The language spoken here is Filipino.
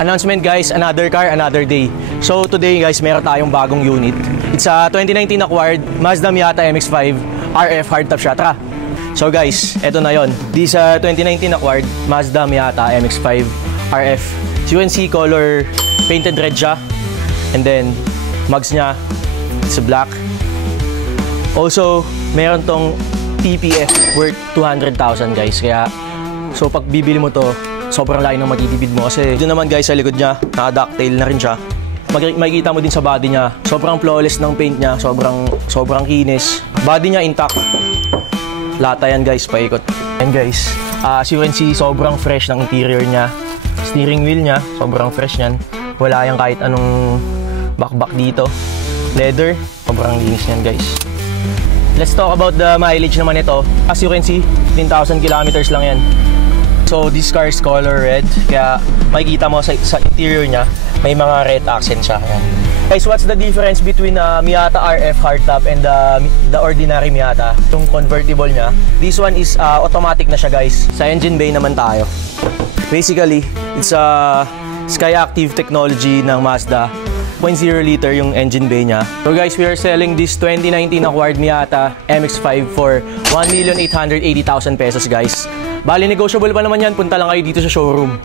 Announcement guys, another car, another day. So today guys, meron tayong bagong unit. It's a 2019 acquired Mazda Miata MX-5 RF hardtop siya. Tara! So guys, eto na yon. This 2019 acquired Mazda Miata MX-5 RF. So you can see color painted red siya. And then, mugs niya, it's black. Also, meron tong TPF worth 200,000 guys. Kaya, so pag bibili mo to, sobrang laki ng matitipid mo. Kasi dito naman guys sa likod niya, naka-ducktail na rin siya. Makikita mo din sa body niya, sobrang flawless ng paint niya, sobrang kinis. Body niya intact. Lata yan guys, paikot. And guys, as you can see, sobrang fresh ng interior niya. Steering wheel niya, sobrang fresh niyan. Wala yung kahit anong bakbak dito. Leather, sobrang linis niyan guys. Let's talk about the mileage naman ito. As you can see, 10,000 kilometers lang yan. So this car is color red, kaya makikita mo sa interior niya, may mga red accent siya. Ayan. Guys, what's the difference between Miata RF hardtop and the ordinary Miata? Yung convertible niya, this one is automatic na siya guys. Sa engine bay naman tayo. Basically, it's a Skyactiv technology ng Mazda. 0.0 liter yung engine bay niya. So guys, we are selling this 2019 acquired Miata MX-5 for 1,880,000 pesos guys. Bali, negotiable pa naman yan. Punta lang kayo dito sa showroom.